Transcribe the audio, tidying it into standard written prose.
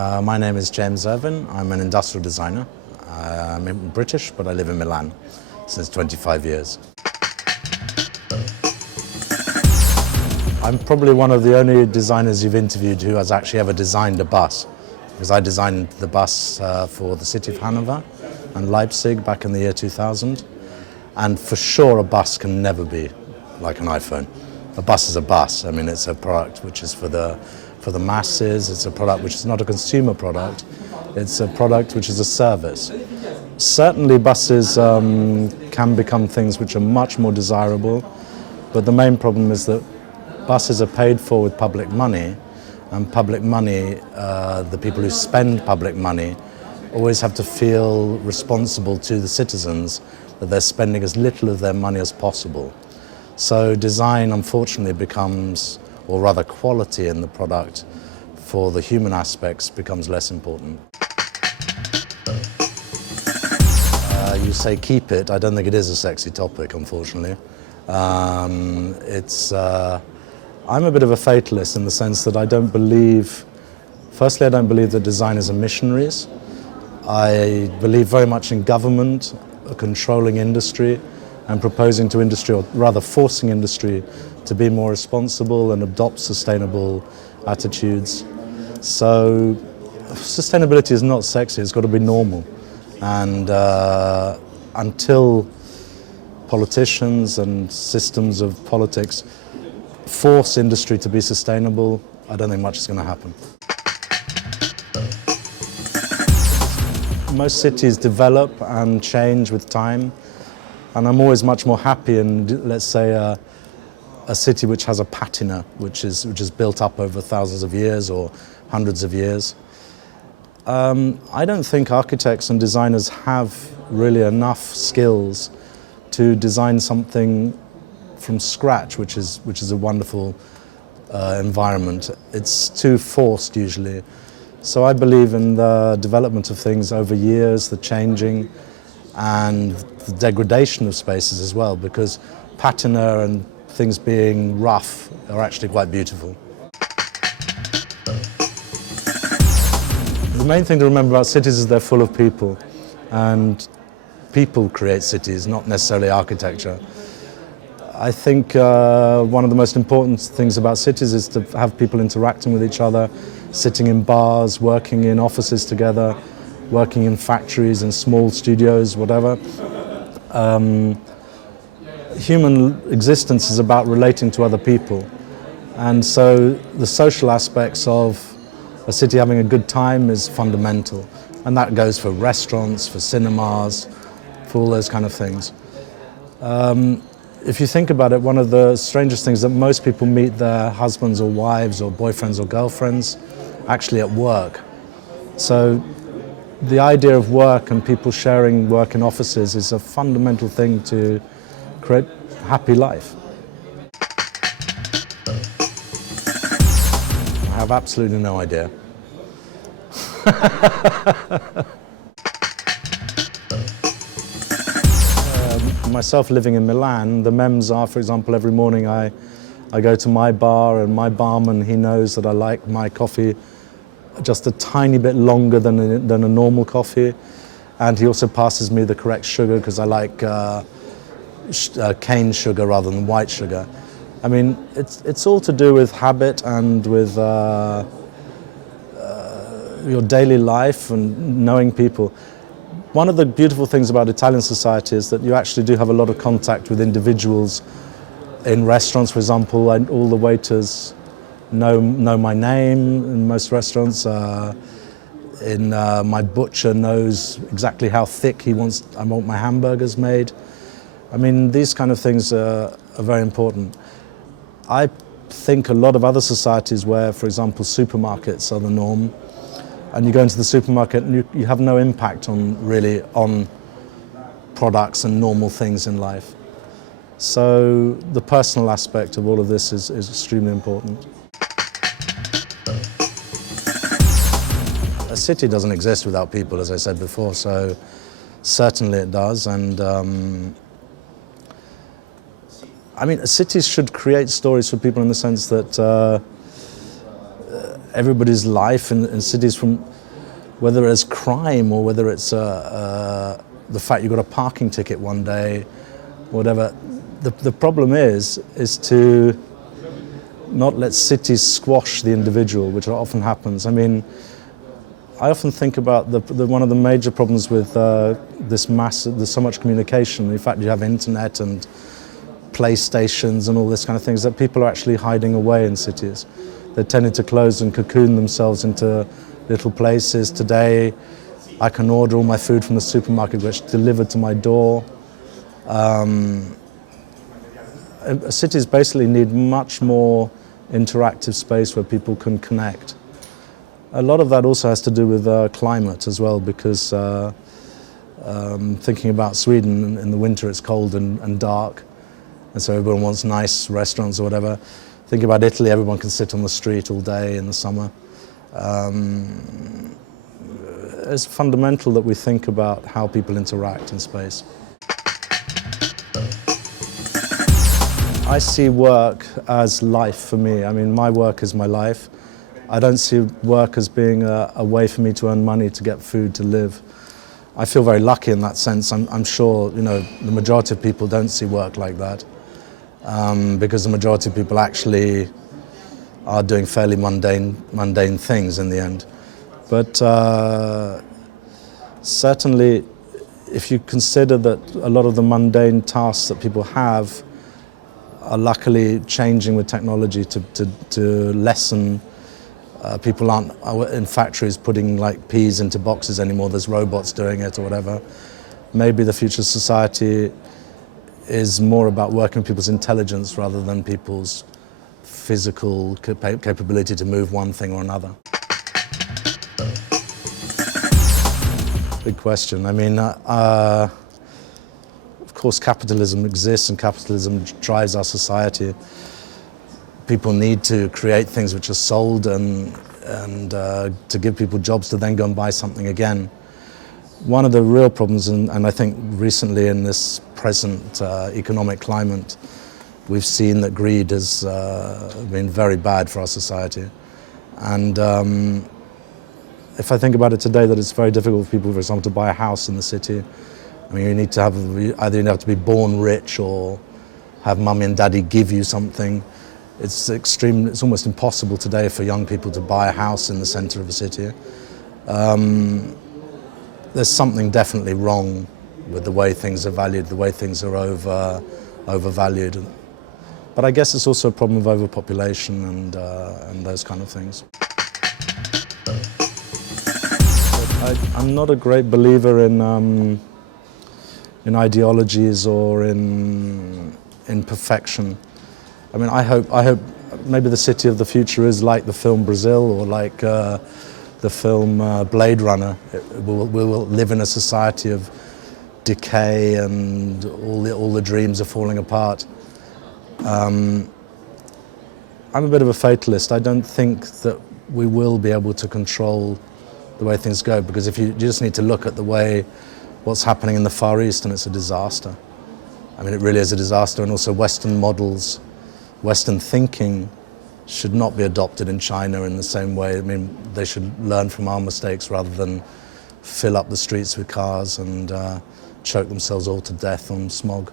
My name is James Irvine. I'm an industrial designer. I'm British, but I live in Milan since 25 years. I'm probably one of the only designers you've interviewed who has actually ever designed a bus, because I designed the bus for the city of Hanover and Leipzig back in the year 2000. And for sure, a bus can never be like an iPhone. A bus is a bus. I mean, it's a product which is for the masses. It's a product which is not a consumer product. It's a product which is a service. Certainly, buses can become things which are much more desirable, but the main problem is that buses are paid for with public money, and public money, the people who spend public money, always have to feel responsible to the citizens that they're spending as little of their money as possible. So design, unfortunately, becomes, or rather quality in the product for the human aspects becomes less important. You say keep it. I don't think it is a sexy topic, unfortunately. I'm a bit of a fatalist in the sense that I don't believe, firstly, I don't believe that designers are missionaries. I believe very much in government, controlling industry, and proposing to industry, or rather forcing industry, to be more responsible and adopt sustainable attitudes. So sustainability is not sexy, it's got to be normal. And until politicians and systems of politics force industry to be sustainable, I don't think much is going to happen. Most cities develop and change with time, and I'm always much more happy in, let's say, a city which has a patina, which is built up over thousands of years or hundreds of years. I don't think architects and designers have really enough skills to design something from scratch, which is a wonderful environment. It's too forced usually. So I believe in the development of things over years, the changing, and the degradation of spaces as well, because patina and things being rough are actually quite beautiful. The main thing to remember about cities is they're full of people, and people create cities, not necessarily architecture. I think one of the most important things about cities is to have people interacting with each other, sitting in bars, working in offices together, working in factories and small studios, whatever. Human existence is about relating to other people. And so the social aspects of a city having a good time is fundamental. And that goes for restaurants, for cinemas, for all those kind of things. If you think about it, one of the strangest things that most people meet their husbands or wives or boyfriends or girlfriends actually at work. So the idea of work and people sharing work in offices is a fundamental thing to create a happy life. I have absolutely no idea. Myself living in Milan, the memes are, for example, every morning I go to my bar, and my barman, he knows that I like my coffee just a tiny bit longer than a normal coffee, and he also passes me the correct sugar because I like cane sugar rather than white sugar. I mean, it's all to do with habit and with your daily life and knowing people. One of the beautiful things about Italian society is that you actually do have a lot of contact with individuals. In restaurants, for example, all the waiters know my name in most restaurants. My butcher knows exactly how thick I want my hamburgers made. I mean, these kind of things are very important. I think a lot of other societies where, for example, supermarkets are the norm, and you go into the supermarket and you have no impact on products and normal things in life. So the personal aspect of all of this is extremely important. A city doesn't exist without people, as I said before, so certainly it does. And I mean, cities should create stories for people in the sense that everybody's life in cities, from whether it's crime or whether it's the fact you got a parking ticket one day, whatever. The problem is to not let cities squash the individual, which often happens. I mean, I often think about one of the major problems with there's so much communication. In fact, you have internet and PlayStations and all this kind of things, that people are actually hiding away in cities. They're tending to close and cocoon themselves into little places. Today, I can order all my food from the supermarket, which is delivered to my door. Cities basically need much more interactive space where people can connect. A lot of that also has to do with climate as well, because thinking about Sweden, in the winter it's cold and dark, and so everyone wants nice restaurants or whatever. Think about Italy, everyone can sit on the street all day in the summer. It's fundamental that we think about how people interact in space. I see work as life for me. I mean, my work is my life. I don't see work as being a way for me to earn money, to get food, to live. I feel very lucky in that sense. I'm sure, you know, the majority of people don't see work like that, because the majority of people actually are doing fairly mundane things in the end. But certainly, if you consider that a lot of the mundane tasks that people have are luckily changing with technology to lessen. People aren't in factories putting like peas into boxes anymore. There's robots doing it or whatever. Maybe the future society is more about working with people's intelligence rather than people's physical capability to move one thing or another. Big question. I mean, of course, capitalism exists and capitalism drives our society. People need to create things which are sold and to give people jobs to then go and buy something again. One of the real problems, and I think recently in this present economic climate, we've seen that greed has been very bad for our society. And if I think about it today, that it's very difficult for people, for example, to buy a house in the city. I mean, you need to have, either you have to be born rich or have mummy and daddy give you something. It's almost impossible today for young people to buy a house in the center of a city. There's something definitely wrong with the way things are valued, the way things are overvalued. But I guess it's also a problem of overpopulation and those kind of things. I'm not a great believer in ideologies or in perfection. I mean, I hope maybe the city of the future is like the film Brazil or like the film Blade Runner. We will live in a society of decay and all the dreams are falling apart. I'm a bit of a fatalist. I don't think that we will be able to control the way things go, because if you just need to look at what's happening in the Far East, and it's a disaster. I mean, it really is a disaster, and also Western models, Western thinking should not be adopted in China in the same way. I mean, they should learn from our mistakes rather than fill up the streets with cars and choke themselves all to death on smog.